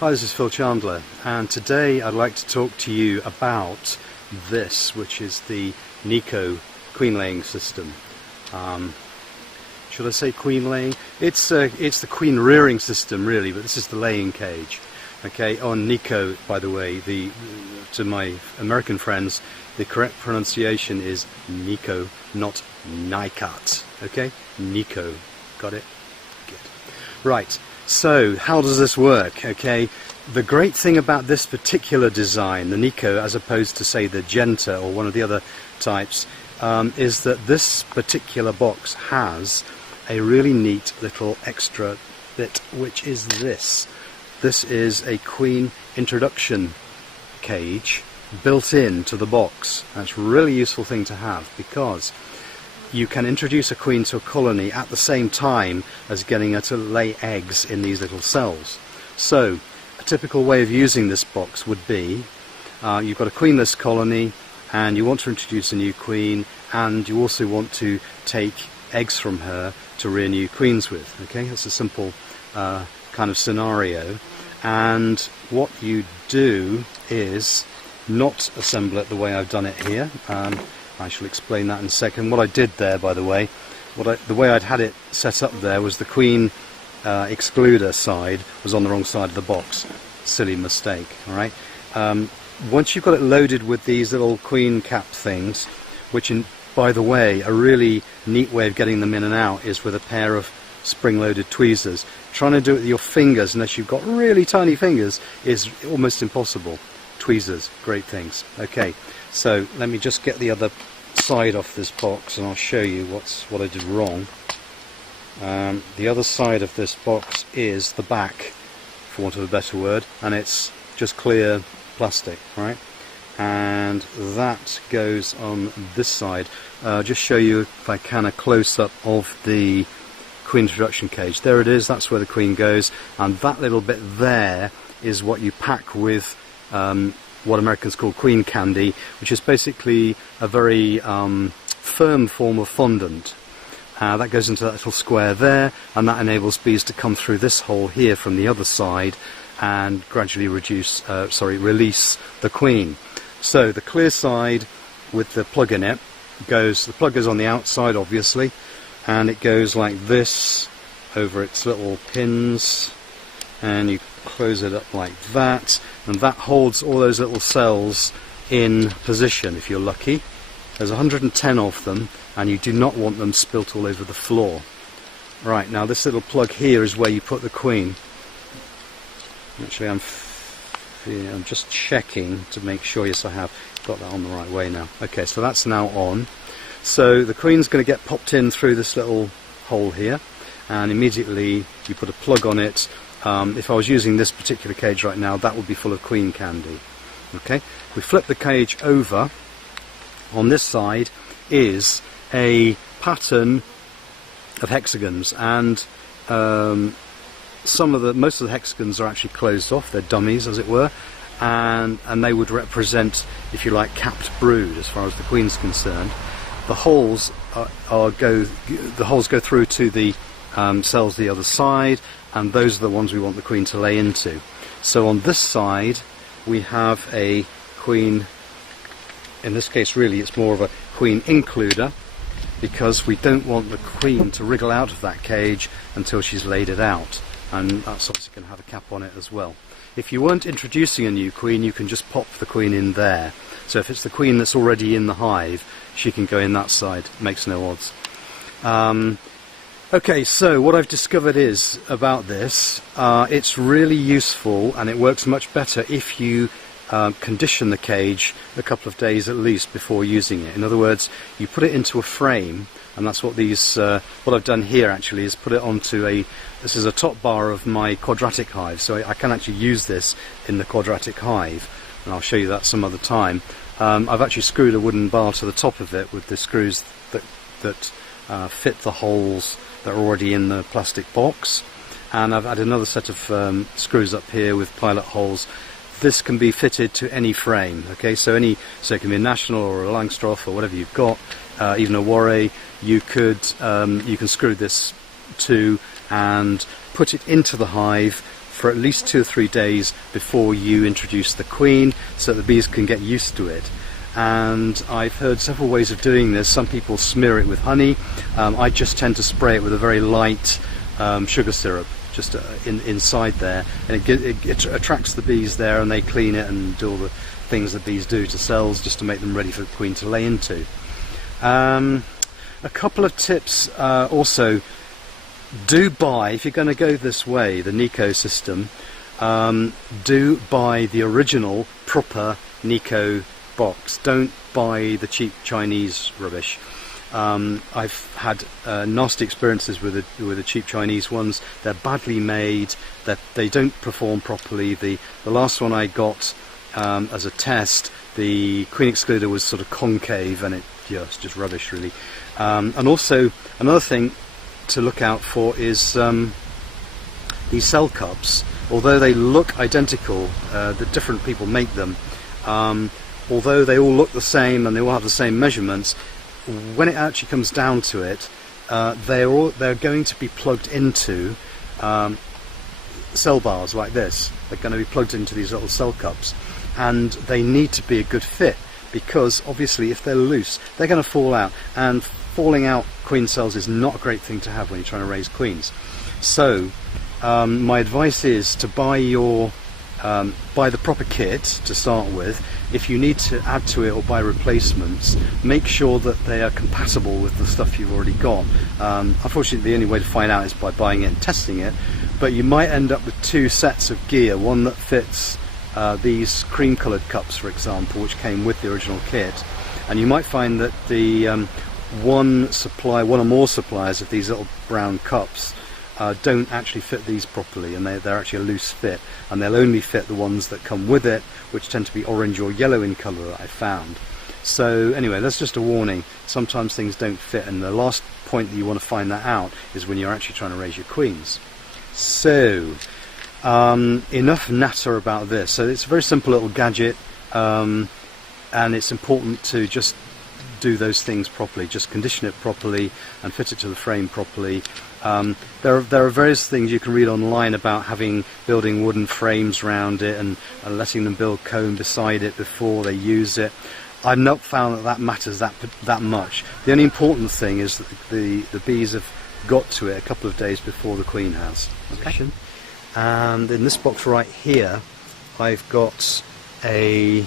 Hi, this is Phil Chandler, and today I'd like to talk to you about this, which is the Niko queen laying system. Should I say queen laying? It's the queen rearing system really, but this is the laying cage. Okay, on Niko, by the way, to my American friends, the correct pronunciation is Niko, not Nikat. Okay, Niko. Got it? Good. Right. So, how does this work? Okay, the great thing about this particular design, the Niko, as opposed to say the Genta or one of the other types, is that this particular box has a really neat little extra bit, which is this. This is a queen introduction cage built into the box. That's a really useful thing to have because you can introduce a queen to a colony at the same time as getting her to lay eggs in these little cells. So a typical way of using this box would be you've got a queenless colony and you want to introduce a new queen, and you also want to take eggs from her to rear new queens with. Okay, that's a simple kind of scenario, and what you do is not assemble it the way I've done it here. I shall explain that in a second. What I did there, by the way, the way I'd had it set up there was the queen excluder side was on the wrong side of the box. Silly mistake, alright? Once you've got it loaded with these little queen cap things, which by the way, a really neat way of getting them in and out is with a pair of spring-loaded tweezers. Trying to do it with your fingers, unless you've got really tiny fingers, is almost impossible. Tweezers, great things. Okay, so let me just get the other side off this box and I'll show you what I did wrong. The other side of this box is the back, for want of a better word, and it's just clear plastic, right? And that goes on this side. Just show you, if I can, a close-up of the queen introduction cage. There it is, that's where the queen goes, and that little bit there is what you pack with what Americans call queen candy, which is basically a very firm form of fondant. That goes into that little square there, and that enables bees to come through this hole here from the other side and gradually release the queen. So the clear side with the plug in it goes, the plug goes on the outside obviously, and it goes like this over its little pins, and you close it up like that, and that holds all those little cells in position if you're lucky. There's 110 of them, and you do not want them spilt all over the floor. Right, now this little plug here is where you put the queen. Actually, I'm just checking to make sure, yes I have got that on the right way now. Okay, so that's now on. So the queen's going to get popped in through this little hole here, and immediately you put a plug on it. If I was using this particular cage right now, that would be full of queen candy. Okay, we flip the cage over. On this side is a pattern of hexagons, and most of the hexagons are actually closed off. They're dummies, as it were, and they would represent, if you like, capped brood as far as the queen's concerned. The holes go through to the cells the other side, and those are the ones we want the queen to lay into. So on this side we have a queen, in this case really it's more of a queen includer, because we don't want the queen to wriggle out of that cage until she's laid it out, and that's obviously going to have a cap on it as well. If you weren't introducing a new queen, you can just pop the queen in there. So if it's the queen that's already in the hive, she can go in that side. It makes no odds. Okay, so what I've discovered is about this, it's really useful, and it works much better if you condition the cage a couple of days at least before using it. In other words, you put it into a frame, and that's what what I've done here actually is put it onto this is a top bar of my quadratic hive, so I can actually use this in the quadratic hive, and I'll show you that some other time. I've actually screwed a wooden bar to the top of it with the screws that fit the holes that are already in the plastic box, and I've had another set of screws up here with pilot holes. This can be fitted to any frame, okay, so it can be a National or a Langstroth or whatever you've got, even a Warre. You can screw this to and put it into the hive for at least 2 or 3 days before you introduce the queen, so that the bees can get used to it. And I've heard several ways of doing this. Some people smear it with honey. I just tend to spray it with a very light sugar syrup just inside there, and it attracts the bees there, and they clean it and do all the things that bees do to cells just to make them ready for the queen to lay into. A couple of tips also. Do buy, if you're going to go this way, the Niko system, do buy the original proper Niko box. Don't buy the cheap Chinese rubbish. I've had nasty experiences with the cheap Chinese ones. They're badly made, that they don't perform properly. The last one I got as a test, the queen excluder was sort of concave, and it's just rubbish really. And also another thing to look out for is these cell cups. Although they look identical, the different people make them, although they all look the same and they all have the same measurements, when it actually comes down to it, they're going to be plugged into cell bars like this. They're going to be plugged into these little cell cups, and they need to be a good fit, because obviously if they're loose they're going to fall out, and falling out queen cells is not a great thing to have when you're trying to raise queens. So my advice is to buy the proper kit to start with. If you need to add to it or buy replacements, make sure that they are compatible with the stuff you've already got. Unfortunately, the only way to find out is by buying it and testing it, but you might end up with 2 sets of gear, one that fits these cream coloured cups, for example, which came with the original kit, and you might find that the one or more suppliers of these little brown cups don't actually fit these properly, and they're actually a loose fit, and they'll only fit the ones that come with it, which tend to be orange or yellow in colour that I found. So anyway, that's just a warning. Sometimes things don't fit, and the last point that you want to find that out is when you're actually trying to raise your queens. So enough natter about this. So it's a very simple little gadget, and it's important to just do those things properly, just condition it properly and fit it to the frame properly. There are various things you can read online about building wooden frames around it and letting them build comb beside it before they use it. I've not found that matters that much. The only important thing is that the bees have got to it a couple of days before the queen has. Okay. And in this box right here, I've got a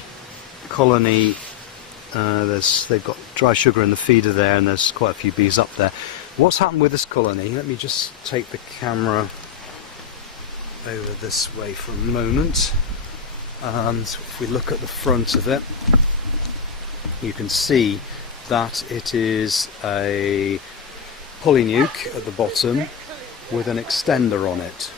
colony. They've got dry sugar in the feeder there, and there's quite a few bees up there. What's happened with this colony? Let me just take the camera over this way for a moment. So if we look at the front of it, you can see that it is a polynuke at the bottom with an extender on it.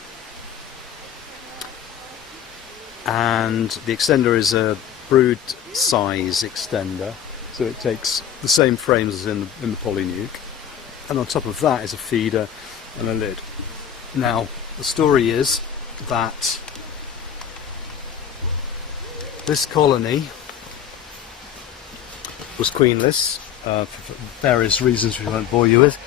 And the extender is a brood size extender, so it takes the same frames as in the polynuke, and on top of that is a feeder and a lid. Now the story is that this colony was queenless for various reasons we won't bore you with,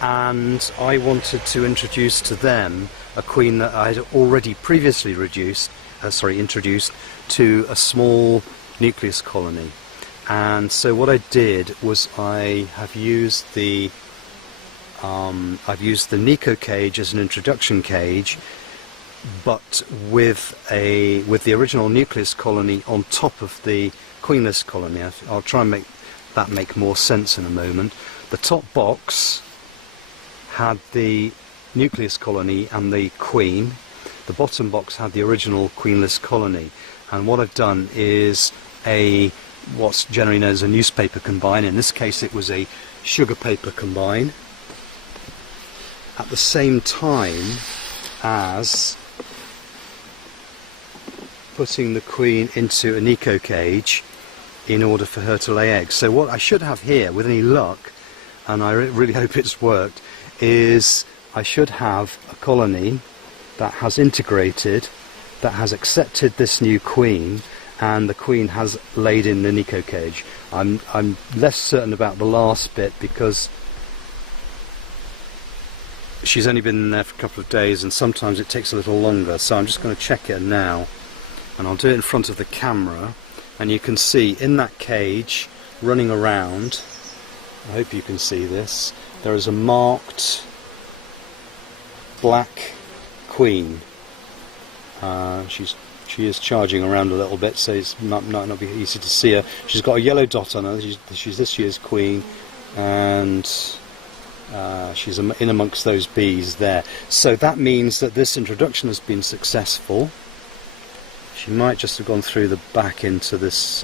and I wanted to introduce to them a queen that I had already previously introduced to a small nucleus colony. And so what I did was I have used the Niko cage as an introduction cage, but with the original nucleus colony on top of the queenless colony. I'll try and make that make more sense in a moment. The top box had the nucleus colony and the queen. The bottom box had the original queenless colony, and what I've done is what's generally known as a newspaper combine. In this case it was a sugar paper combine, at the same time as putting the queen into a Niko cage in order for her to lay eggs. So what I should have here, with any luck, and I really hope it's worked, is I should have a colony that has integrated, that has accepted this new queen, and the queen has laid in the Niko cage. I'm less certain about the last bit, because she's only been in there for a couple of days, and sometimes it takes a little longer, so I'm just going to check it now, and I'll do it in front of the camera, and you can see in that cage running around, I hope you can see this, there is a marked black queen. She is charging around a little bit, so it's not be easy to see her. She's got a yellow dot on her. She's this year's queen, and she's in amongst those bees there. So that means that this introduction has been successful. She might just have gone through the back into this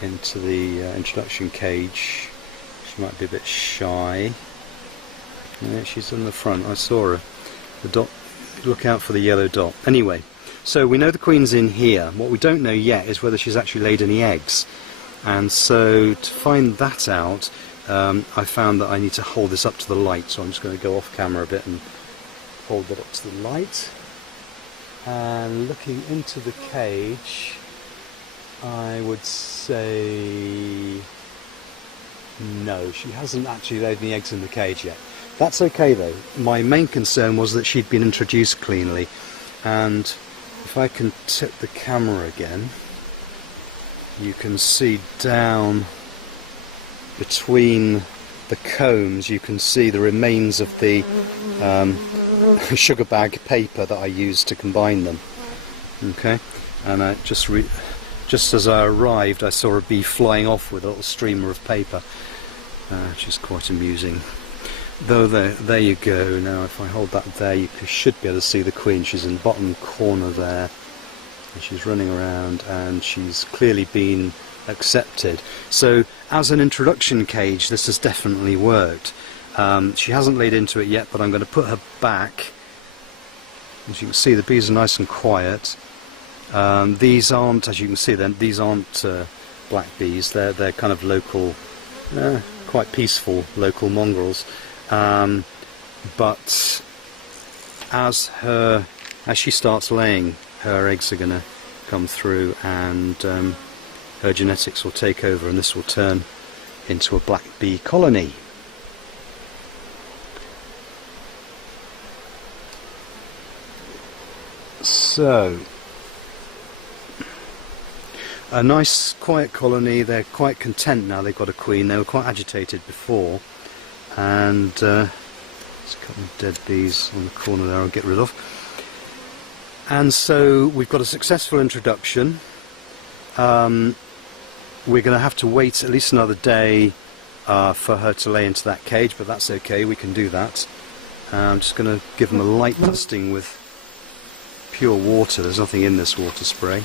into the introduction cage. She might be a bit shy. Yeah, she's in the front. I saw her. The dot. Look out for the yellow dot. Anyway, so we know the queen's in here. What we don't know yet is whether she's actually laid any eggs. And so to find that out, I found that I need to hold this up to the light. So I'm just going to go off camera a bit and hold that up to the light. And looking into the cage, I would say no, she hasn't actually laid any eggs in the cage yet. That's okay though. My main concern was that she'd been introduced cleanly, and if I can tip the camera again, you can see down between the combs, you can see the remains of the sugar bag paper that I used to combine them. Okay, and I just as I arrived, I saw a bee flying off with a little streamer of paper, which is quite amusing. Though there you go. Now if I hold that there, you should be able to see the queen. She's in the bottom corner there, and she's running around, and she's clearly been accepted. So as an introduction cage, this has definitely worked. She hasn't laid into it yet, but I'm going to put her back. As you can see, the bees are nice and quiet. These aren't, as you can see, these aren't black bees. They're kind of local, quite peaceful local mongrels. But as she starts laying, her eggs are going to come through, and her genetics will take over, and this will turn into a black bee colony. So, a nice quiet colony. They're quite content now they've got a queen. They were quite agitated before. And there's a couple of dead bees on the corner there I'll get rid of. And so we've got a successful introduction. We're going to have to wait at least another day for her to lay into that cage, but that's okay, we can do that. I'm just going to give them a light dusting with pure water. There's nothing in this water spray,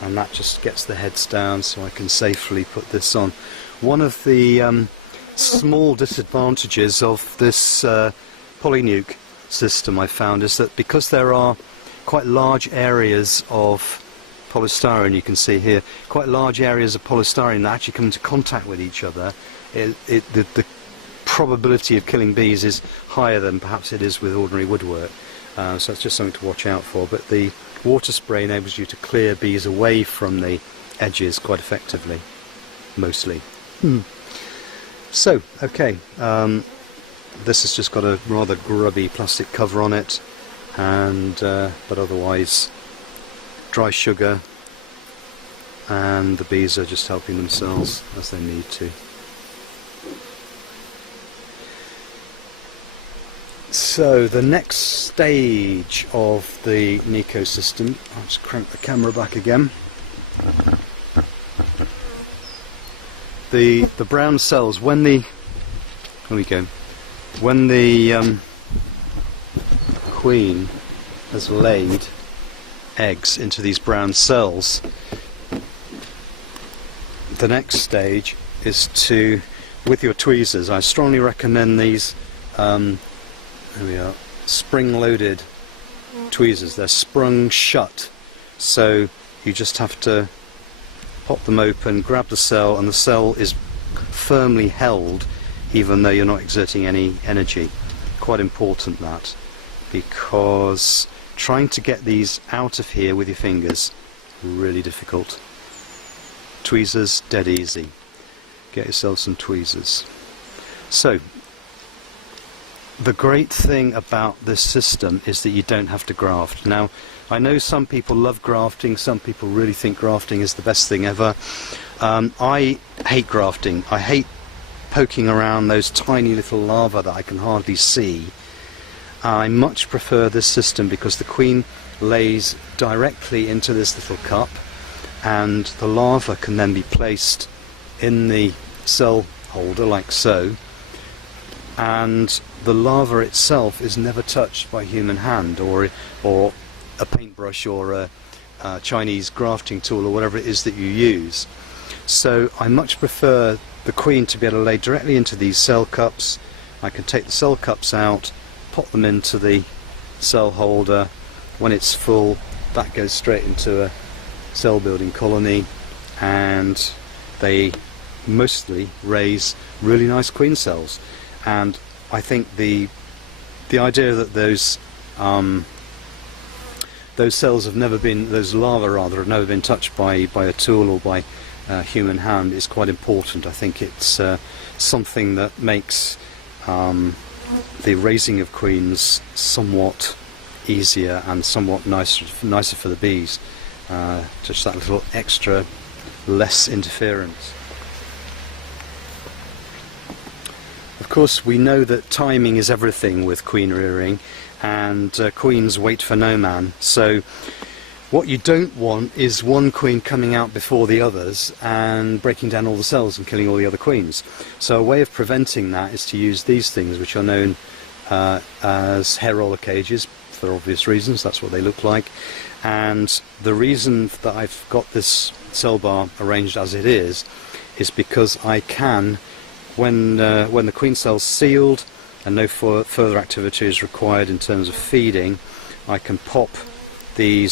and that just gets the heads down so I can safely put this on. One of the small disadvantages of this polynuke system I found is that because there are quite large areas of polystyrene, you can see here, quite large areas of polystyrene that actually come into contact with each other, the probability of killing bees is higher than perhaps it is with ordinary woodwork. So it's just something to watch out for. But the water spray enables you to clear bees away from the edges quite effectively, mostly. So, okay, this has just got a rather grubby plastic cover on it, and but otherwise dry sugar, and the bees are just helping themselves as they need to. So the next stage of the Niko system, I'll just crank the camera back again. The brown cells, when the queen has laid eggs into these brown cells, the next stage is to, with your tweezers, I strongly recommend these there we are, spring-loaded tweezers. They're sprung shut, so you just have to pop them open, grab the cell, and the cell is firmly held even though you're not exerting any energy. Quite important that, because trying to get these out of here with your fingers, really difficult. Tweezers, dead easy. Get yourself some tweezers. So the great thing about this system is that you don't have to graft. Now, I know some people love grafting, some people really think grafting is the best thing ever. I hate grafting. I hate poking around those tiny little larvae that I can hardly see. I much prefer this system because the queen lays directly into this little cup, and the larva can then be placed in the cell holder like so, and the larva itself is never touched by human hand or a paintbrush or a Chinese grafting tool or whatever it is that you use. So I much prefer the queen to be able to lay directly into these cell cups. I can take the cell cups out, pop them into the cell holder. When it's full, that goes straight into a cell building colony, and they mostly raise really nice queen cells. And I think the idea that those cells have never been, those larvae rather, have never been touched by a tool or by human hand is quite important. I think it's something that makes the raising of queens somewhat easier and somewhat nicer for the bees. Just that little extra less interference. Of course, we know that timing is everything with queen rearing, and queens wait for no man. So what you don't want is one queen coming out before the others and breaking down all the cells and killing all the other queens. So a way of preventing that is to use these things, which are known as hair roller cages, for obvious reasons. That's what they look like. And the reason that I've got this cell bar arranged as it is because I can, when the queen cell's sealed and no further activity is required in terms of feeding, I can pop a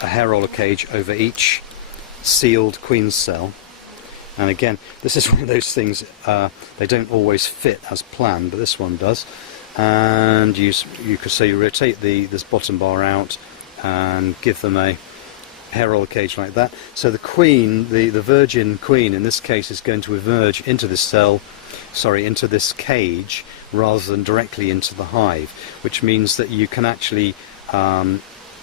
hair roller cage over each sealed queen cell. And again, this is one of those things, they don't always fit as planned, but this one does. And you could say you rotate this bottom bar out and give them a hair roller cage like that. So the queen, the virgin queen in this case, is going to emerge into this into this cage rather than directly into the hive, which means that you can actually,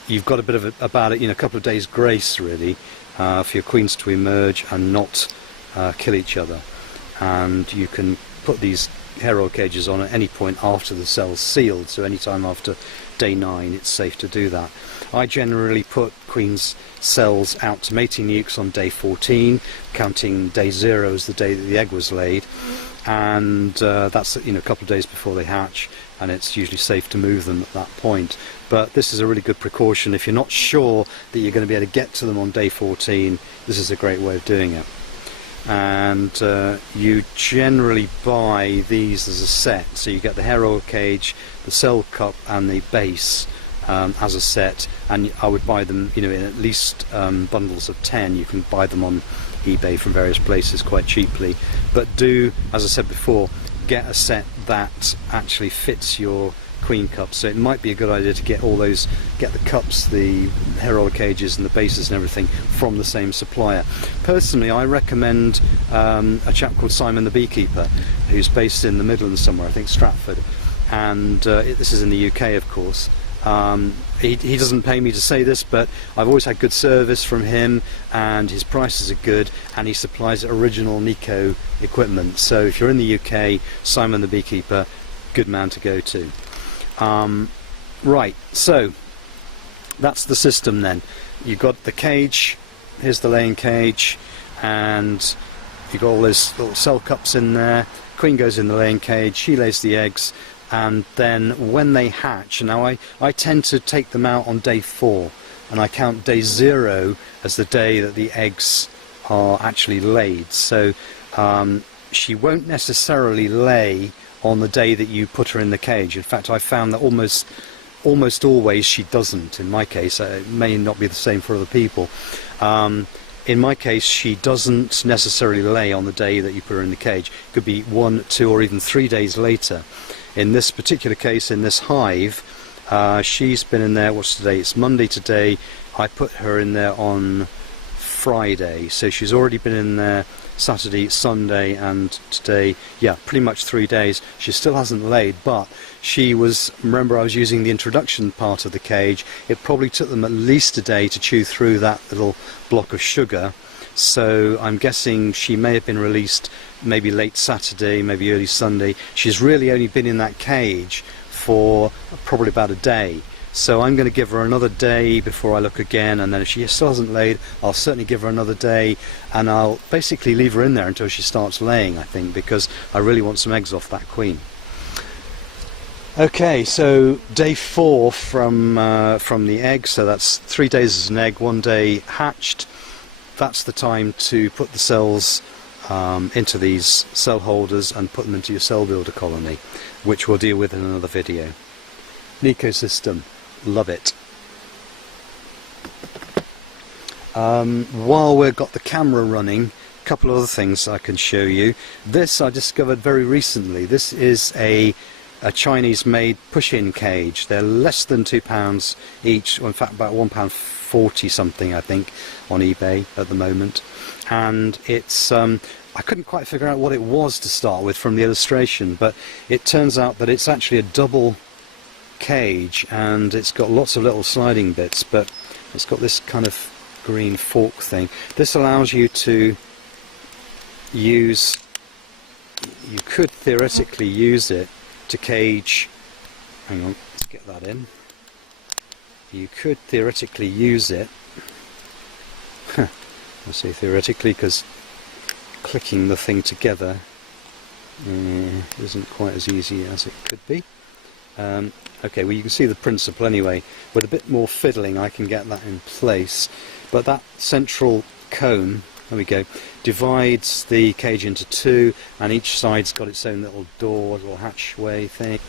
you've got a bit of a couple of days grace really for your queens to emerge and not kill each other. And you can put these hair roll cages on at any point after the cell's sealed, so any time after day 9 it's safe to do that. I generally put queen's cells out to mating nukes on day 14, counting day 0 as the day that the egg was laid, and that's a couple of days before they hatch, and it's usually safe to move them at that point. But this is a really good precaution. If you're not sure that you're going to be able to get to them on day 14, this is a great way of doing it. And you generally buy these as a set, so you get the hair roll cage, the cell cup and the base as a set, and I would buy them in at least bundles of 10. You can buy them on eBay from various places quite cheaply, but do, as I said before, get a set that actually fits your queen cups. So it might be a good idea to get the cups, the hair roller cages and the bases and everything from the same supplier. Personally, I recommend a chap called Simon the Beekeeper, who's based in the Midlands somewhere, I think Stratford, and this is in the UK of course. He doesn't pay me to say this, but I've always had good service from him, and his prices are good, and he supplies original Niko equipment. So if you're in the UK, Simon the Beekeeper, good man to go to. Right, so that's the system then. You've got the cage, here's the laying cage, and you've got all those little cell cups in there. Queen goes in the laying cage, she lays the eggs, and then when they hatch, now I tend to take them out on day 4, and I count day 0 as the day that the eggs are actually laid. So she won't necessarily lay on the day that you put her in the cage. In fact, I found that almost always she doesn't. In my case, it may not be the same for other people. In my case, she doesn't necessarily lay on the day that you put her in the cage. It could be 1, 2 or even 3 days later. In this particular case, in this hive, she's been in there, what's today? It's Monday today. I put her in there on Friday, so she's already been in there Saturday, Sunday and today. Yeah, pretty much 3 days. She still hasn't laid, but she was, remember I was using the introduction part of the cage, it probably took them at least a day to chew through that little block of sugar, so I'm guessing she may have been released maybe late Saturday, maybe early Sunday. She's really only been in that cage for probably about a day. So I'm going to give her another day before I look again, and then if she still hasn't laid, I'll certainly give her another day, and I'll basically leave her in there until she starts laying, I think, because I really want some eggs off that queen. Okay, so day 4 from the egg, so that's 3 days as an egg, 1 day hatched. That's the time to put the cells into these cell holders and put them into your cell builder colony, which we'll deal with in another video. Niko system. Love it. While we've got the camera running, a couple of other things I can show you. This I discovered very recently. This is a Chinese made push-in cage. They're less than £2 each, or in fact about £1.40 something I think on eBay at the moment. And it's I couldn't quite figure out what it was to start with from the illustration, but it turns out that it's actually a double cage, and it's got lots of little sliding bits, but it's got this kind of green fork thing. This allows you to use, you could theoretically use it to cage, hang on, let's get that in. You could theoretically use it, I say theoretically because clicking the thing together isn't quite as easy as it could be. Okay, well you can see the principle anyway. With a bit more fiddling I can get that in place, but that central cone, there we go, divides the cage into 2, and each side's got its own little door, little hatchway thing.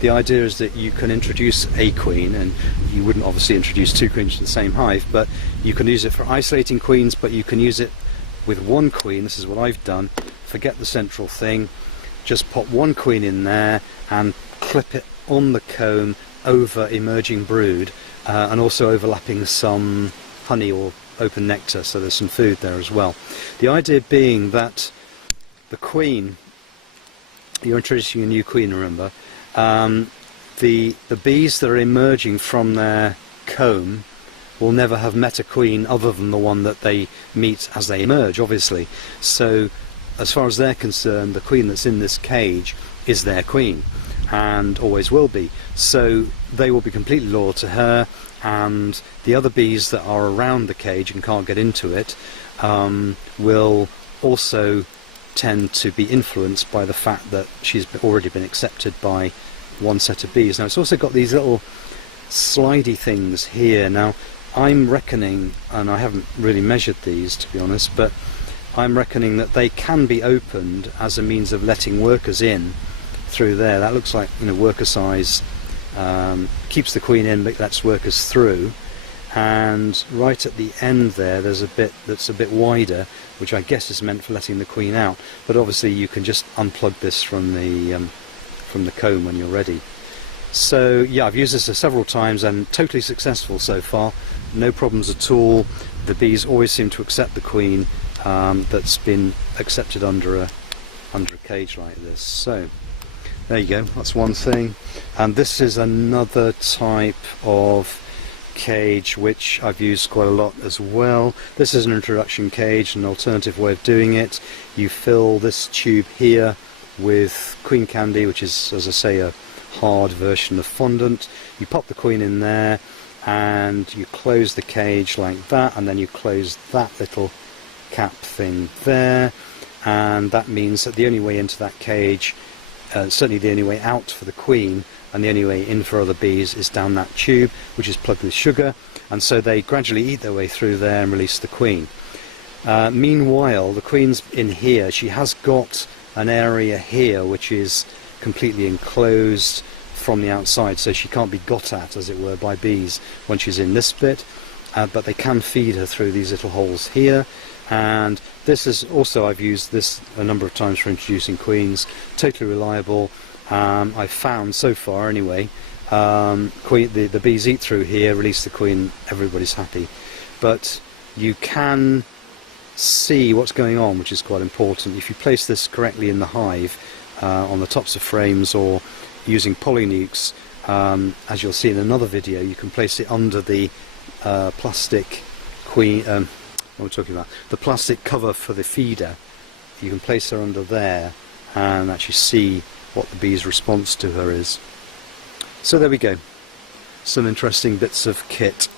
The idea is that you can introduce a queen, and you wouldn't obviously introduce 2 queens to the same hive, but you can use it for isolating queens, but you can use it with 1 queen. This is what I've done. Forget the central thing, just pop 1 queen in there and clip it on the comb over emerging brood, and also overlapping some honey or open nectar, so there's some food there as well. The idea being that the queen, you're introducing a new queen, remember, the bees that are emerging from their comb will never have met a queen other than the one that they meet as they emerge, obviously. So as far as they're concerned, the queen that's in this cage is their queen, and always will be. So they will be completely loyal to her, and the other bees that are around the cage and can't get into it will also tend to be influenced by the fact that she's already been accepted by 1 set of bees. Now it's also got these little slidey things here. Now I'm reckoning, and I haven't really measured these to be honest, but I'm reckoning that they can be opened as a means of letting workers in through there. That looks like, you know, worker size, keeps the queen in but lets workers through, and right at the end there there's a bit that's a bit wider, which I guess is meant for letting the queen out, but obviously you can just unplug this from the comb when you're ready. So yeah, I've used this several times and totally successful so far, no problems at all. The bees always seem to accept the queen that's been accepted under a cage like this. So there you go, that's one thing. And this is another type of cage which I've used quite a lot as well. This is an introduction cage, an alternative way of doing it. You fill this tube here with queen candy, which is, as I say, a hard version of fondant. You pop the queen in there and you close the cage like that, and then you close that little cap thing there, and that means that the only way into that cage, certainly the only way out for the queen and the only way in for other bees, is down that tube, which is plugged with sugar, and so they gradually eat their way through there and release the queen. Meanwhile, the queen's in here. She has got an area here which is completely enclosed from the outside, so she can't be got at, as it were, by bees when she's in this bit, but they can feed her through these little holes here. And this is also, I've used this a number of times for introducing queens, totally reliable. I've found so far anyway, the bees eat through here, release the queen, everybody's happy. But you can see what's going on, which is quite important. If you place this correctly in the hive, on the tops of frames or using polynukes, as you'll see in another video, you can place it under the plastic queen, what am I talking about? The plastic cover for the feeder. You can place her under there and actually see what the bee's response to her is. So there we go, some interesting bits of kit.